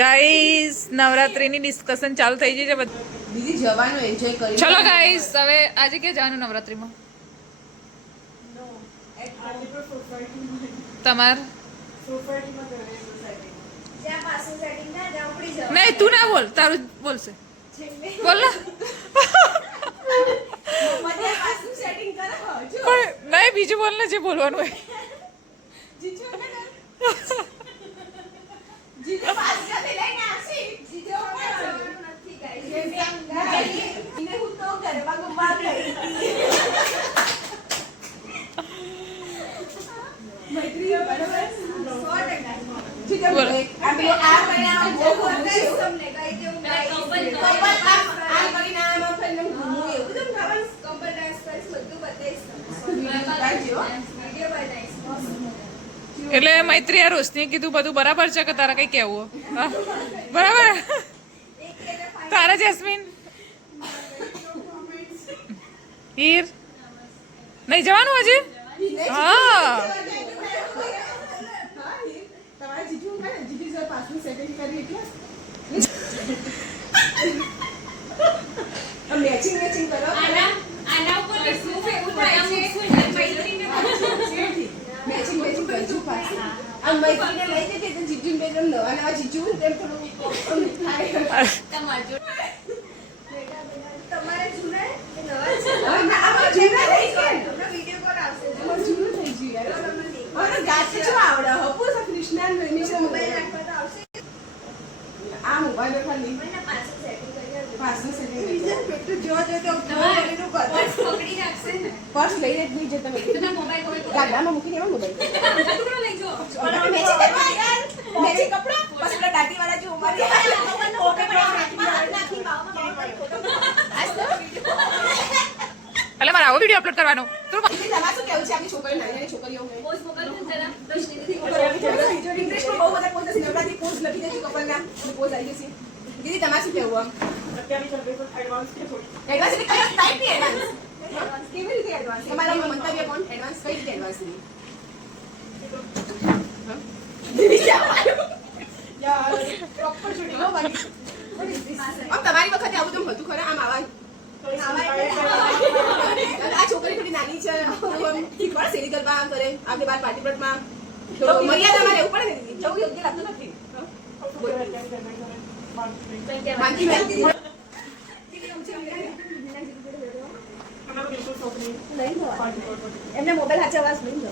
Guys નવરાત્રીની discussion ચાલુ થઈ ગઈ છે બીજી જવાનું એન્જોય કરી. ચલો ગાઈસ હવે આજે ક્યાં જવાનું નવરાત્રીમાં તમાર નહીં તું ના બોલ તારું બોલશે બોલ ને નહીં બીજું બોલ ને જે બોલવાનું હોય એટલે મૈત્રી આ રોશનીએ કીધું બધું બરાબર છે કે તારા કઈ કેવું બરાબર તારા જેસ્મીન હીર નહીં જવાનું હજી હા મેચિંગ મેચિંગ કરો આના ઉપર શું ફેવું થાય છે મેચિંગ મેચિંગ કરજો પાસ આ મૈત્રીને લઈ જજે તો જીજુ બે જણ લો અને આ જીજુ તેમ થોડું થાય તમારે જૂના કે નવા છે ના આ જૂના થઈ ગયા તમને વિડિયો કોલ આવશે જૂનું થઈ ગયું યાર અને ગાતે જો આવડે હપુ કૃષ્ણા નીચે મોબાઈલ રાખવા તો આવશે આ મોબાઈલ ખાલી મને પાછું સેટિંગ કરી પાછું સેટિંગ કરી જો તો મોબાઈલનું પર્સ પકડી રાખશે ને પર્સ લઈ જ નહીં જતા મેં તો મોબાઈલ કોઈ ગાડામાં મૂકી દેવાનો મોબાઈલ ટુકડો લઈ જો મેચિંગ કરવા યાર મેચિંગ કપડો બસ પેલા દાટી વાળા જો મારી ફોટો નાખી એટલે મારે આવો વિડીયો અપલોડ કરવાનો તું તમારું શું કેવું છે આપણી છોકરીઓ નાની છોકરીઓ પોઝ મોકલો જરા પ્રશ્ન ઇન્ટરેસ્ટમાં બહુ બધા પોઝ છે નવરાત્રી પોઝ લખી દેજો કપલના પોઝ આવી જશે દીદી તમારું શું કેવું અત્યારે એડવાન્સ કે થોડી એડવાન્સ એટલે કઈ ટાઈપ ની એડવાન્સ કેવી રીતે એડવાન્સ તમારા મંતવ્ય કોણ એડવાન્સ કઈ રીતે એડવાન્સ ની દીદી યાર પ્રોપર શૂટિંગ હો બાકી अब તમારી વખતે આવું તો હતું ખરા આમ આવા આ છોકરી થોડી નાની છે ઠીક પડે સેરી ગરબા આમ કરે આપણે બાર પાર્ટી પ્લોટમાં તો મર્યાદામાં રહેવું પડે ને દીદી જવું યોગ્ય લાગતું નથી માનતી નથી એમને મોબાઈલ હાચે આવાજ નહીં